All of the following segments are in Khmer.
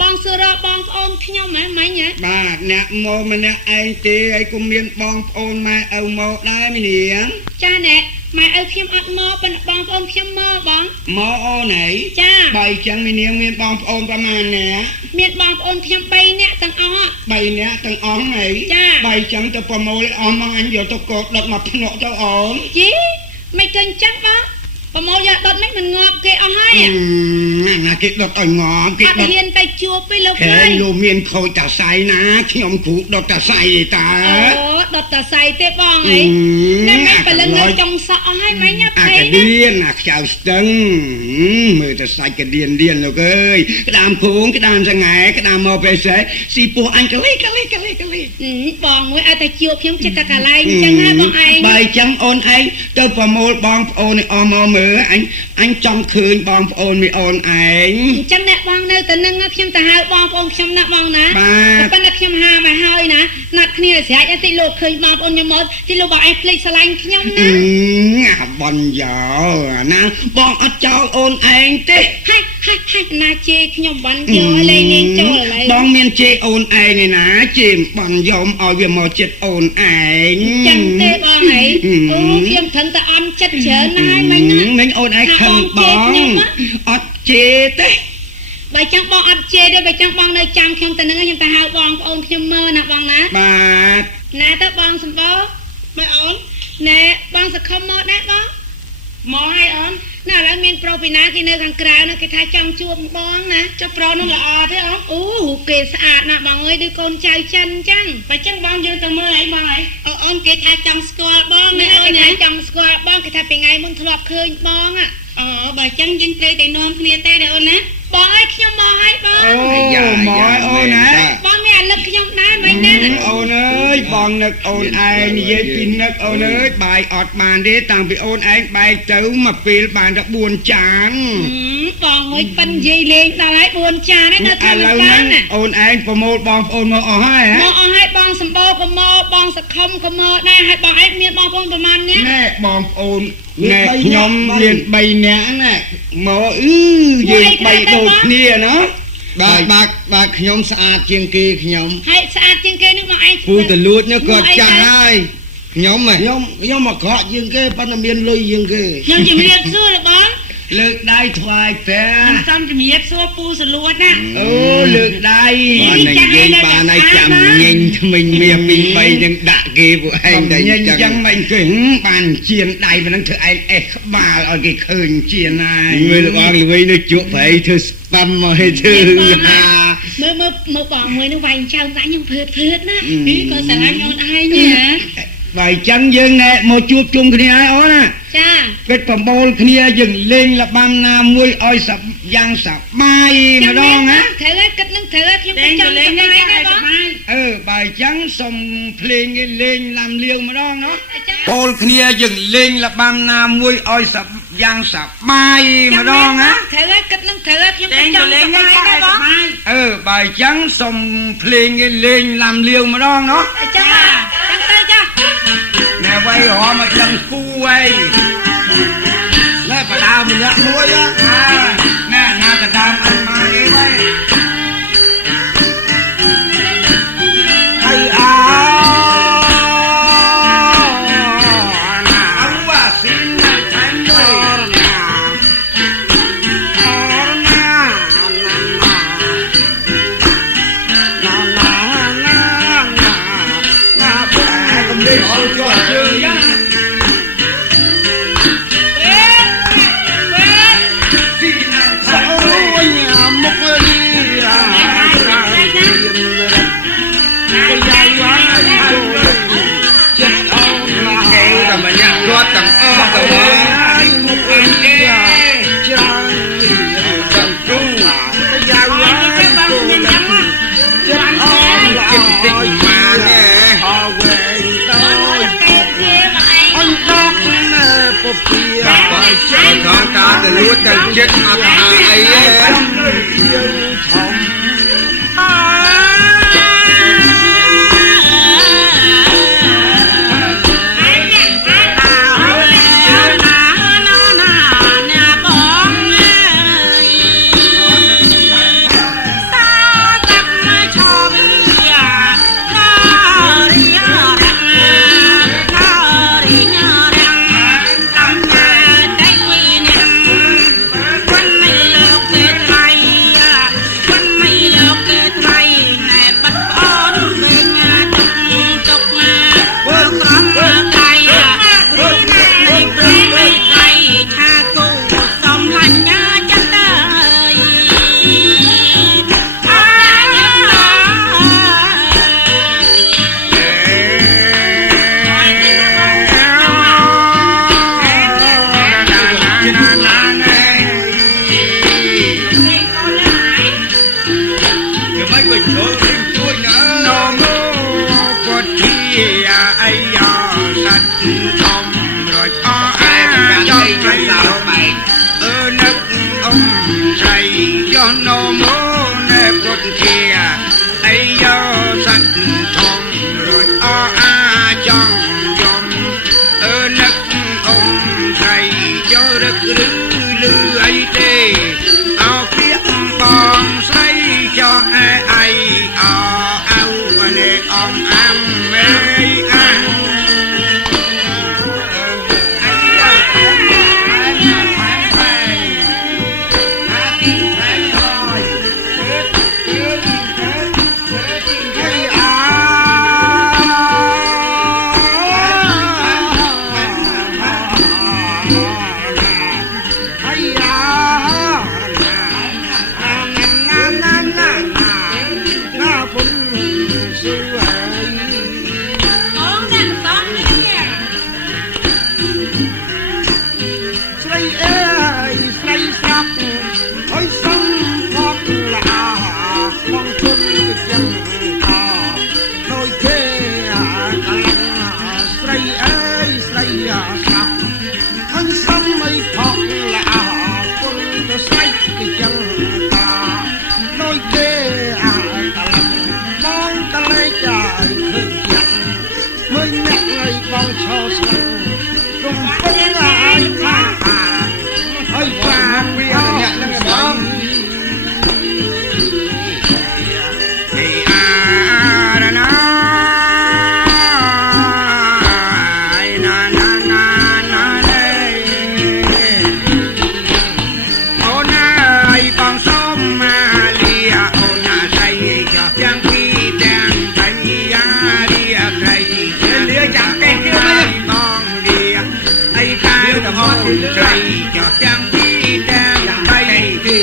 បងសរបងប្អូនខ្ញុំហ្មងញ៉ាបាទអ្នកមកម្នាក់ឯងទេហើយក៏មានបងប្អូនម៉ែឪមកដែរមីនាងចាណែម៉ែឪខ្ញុំអត់មកប៉ុន្តែបងប្អូនខ្ញុំមកបងមកអូនអីចាបើអញ្ចឹងមីនាងមានបងប្អូនប្រមាណអ្នកមានបងប្អូនខ្ញុំ3នាក់ទាំងអស់3នាក់ទាំងអស់ហីបើអញ្ចឹងទៅប្រមូលអស់មកអញយកទៅកោតដុតមកភ្នក់ទៅអូនយីមិនឃើញអញ្ចឹងបងប្រមូលយកដុតមិនងាប់គេអស់ហើយណាគេដុតឲ្យងាប់គេអត់ហ៊ានទៅជួបទេលោកអើយលោកមានខូចតាសៃណាខ្ញុំគ្រូដុតតាសៃទេតាអូដុតតាសៃទេបងអីតែមិនបលឹងនៅចុងសក់អស់ហើយមិនញ៉ាំអាកដៀនអាខ្ចៅស្ទឹងមើលទៅសាច់កដៀនលោកអើយក្តាមភូងក្តាមសង្ហែក្តាមមកពេលសេស៊ីពោះអញកលីបងមួយឲ្យតែជួបខ្ញុំចិត្តតែកន្លែងអញ្ចឹងហ៎បងឯងបើអញ្ចឹងអូនឯងទៅប្រមូលបងប្អូនអស់មកមើលអញចង់ឃើញបងប្អូនមីអូនឯងអញ្ចឹងអ្នកបងនៅទៅនឹងខ្ញុំទៅហៅបងប្អូនខ្ញុំណាបងណាប៉ុន្តែខ្ញុំហាមកហើយណាណាត់គ្នាស្រេចឲ្យតិចលោកឃើញបងប្អូនខ្ញុំមកតិចលោកបងឯងភ្លេចស្រឡាញ់ខ្ញុំណាអាបនយោអាណាបងអត់ចោលអូនឯងទេហាច់ណាជេរខ្ញុំបនយកលេងលេងចូលឥឡូវបងមានជេរអូនឯងឯណាជេរបនយំឲ្យវាមកចិត្តអូនឯងចឹងទេបងអីអូខ្ញុំត្រឹមតែអន់ចិត្តច្រើនណាស់មិញណាមិញអូនឯងខឹងបងអត់ជេរទេបើចឹងបងអត់ជេរទេបើចឹងបងនៅចាំខ្ញុំទៅនឹងខ្ញុំទៅហៅបងប្អូនខ្ញុំមើលណាបងណាបាទណាទៅបងសម្បោមើលអូនណែបងសខុមមកដែរបងមកឲ្យអូនណាឥឡូវមានប្រុសពីណាគេនៅខាងក្រៅនោះគេថាចង់ជួបបងណាចុះប្រុសនោះល្អទេអូគេស្អាតណាស់បងអើយដូចកូនចៅចិនអញ្ចឹងបើចឹងបងយើងទៅមើលអីបងអីអូនគេថាចង់ស្គាល់បងណាអូនណាចង់ស្គាល់បងគេថាពីថ្ងៃមុនធ្លាប់ឃើញបងបើចឹងយើងត្រូវតែនាំគ្នាទេអូនណាបងអើយខ្ញុំមកឲ្យបងអូមកអូនណាបងមានអាលឹកខ្ញុំដែរមិនណាអូនអើយបងនឹកអូនឯងនិយាយពីនឹកអូនអើយបាយអត់បានទេតាំងពីអូនឯងបែកទៅមកពេលបានតែ4ចានបងមួយប៉ិននិយាយលេងដល់ហើយ4ចានហើយនៅថាឥឡូវហ្នឹងអូនឯងប្រមូលបងប្អូនមកអស់ហើយមកអស់ហើយបងសម្បោក៏មកបងសខុមក៏មកដែរហើយបងឯងមានបងប្អូនប្រហែលនាក់ណែបងប្អូនណែខ្ញុំមាន3នាក់ណាមកយើង3ដូចគ្នាណាបាទខ្ញុំស្អាតជាងគេខ្ញុំហើយស្អាតជាងគេនឹងមកឯងពូតលួចនេះគាត់ចាស់ហើយខ្ញុំមកក្រក់ជាងគេប៉ុន្តែមានលុយជាងគេខ្ញុំជំរាបសួរបងលើកដៃថ្វាយព្រះខ្ញុំជំរាបសួរពូសលួចណាអូលើកដៃបាននិយាយបានឲ្យចាំញញថ្មិញមាស2 3នឹងដាក់គេពួកឯងតែអញ្ចឹងមិនគេបានជៀនដៃប៉ុណ្ណឹងធ្វើឯងអេសក្បាលឲ្យគេឃើញជៀនហើយមើលបងល្វីនេះជក់ប្រៃធ្វើស្ប៉ាន់មកឲ្យធ្វើហាមើលបងមួយនឹងវាយចៅកាខ្ញុំភើតណានេះក៏ស្រឡាញ់អូនឯងណាបើអញ្ចឹងយើងណែមកជួបជុំគ្នាហើយអូនណាចាគិតប្រមូលគ្នាយើងលេងល្បាំណាមួយឲ្យយ៉ាងសប្បាយម្ដងណាត្រូវហើយគិតនឹងត្រូវខ្ញុំចង់លេងដែរបងបើអញ្ចឹងសុំភ្លេងលេងឡាំលាវម្ដងណាប្រមូលគ្នាយើងលេងល្បាំណាមួយឲ្យយ៉ាងសប្បាយម្ដងណាត្រូវហើយគិតនឹងត្រូវខ្ញុំចង់លេងដែរបងបើអញ្ចឹងសុំភ្លេងលេងឡាំលាវម្ដងណាចាចាំទៅចាណែវាយរមឲ្យដឹងគូហើយណែបដាម្នាក់មួយណែណាកដាមអត់មកទេវិញហើយអោណាអវ៉ាស៊ីនណាថែមវិញអូចុះជើងយ៉ាពីណាសោយមកលីរាយ៉ាយ៉ាចិត្តអូនឡាគេតែម្នាក់គាត់ទាំងអស់ទៅមកអីគេច្រើនទាំងគូយ៉ាយ៉ាចិត្តអូនឡាចិត្តតិចមកនេះបើចេញក៏តាទៅលួចទៅចិត្តអត់ថាអីទេយើងធំ ใส่ย้อนโนโมในพุทธเทียไอ้ยอสัตทองรอยอาจองยมนึกองใส่ยอรึกลือไอ้เตเอาเพียงบองใส่จอไอ้เอาเนอมอัมเมอันใครจะยังที่แดงไปให้เรี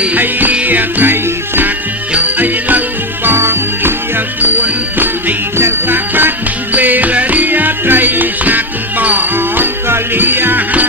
ยใครสักจะไอ้เล่าบองเรียควรให้เจ้าพระพัดเวลาเรียใครสักบองก็เรียให้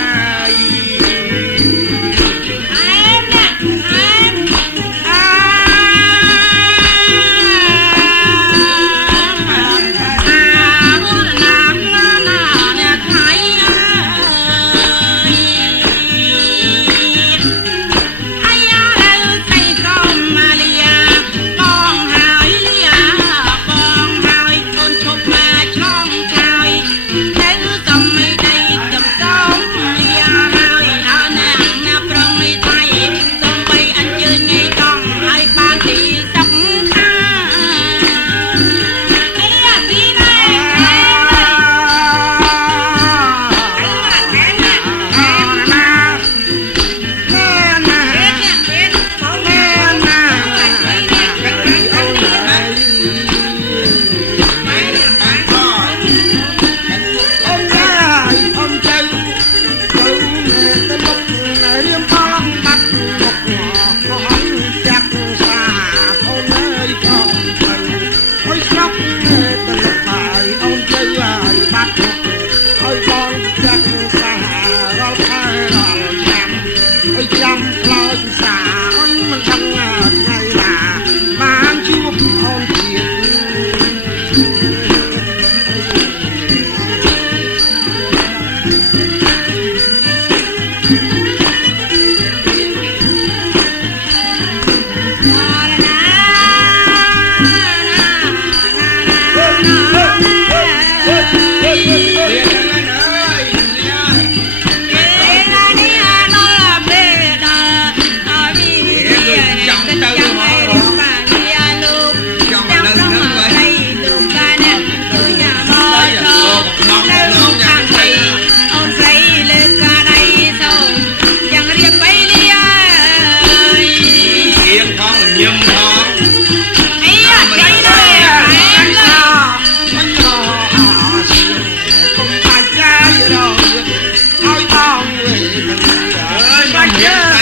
Yeah.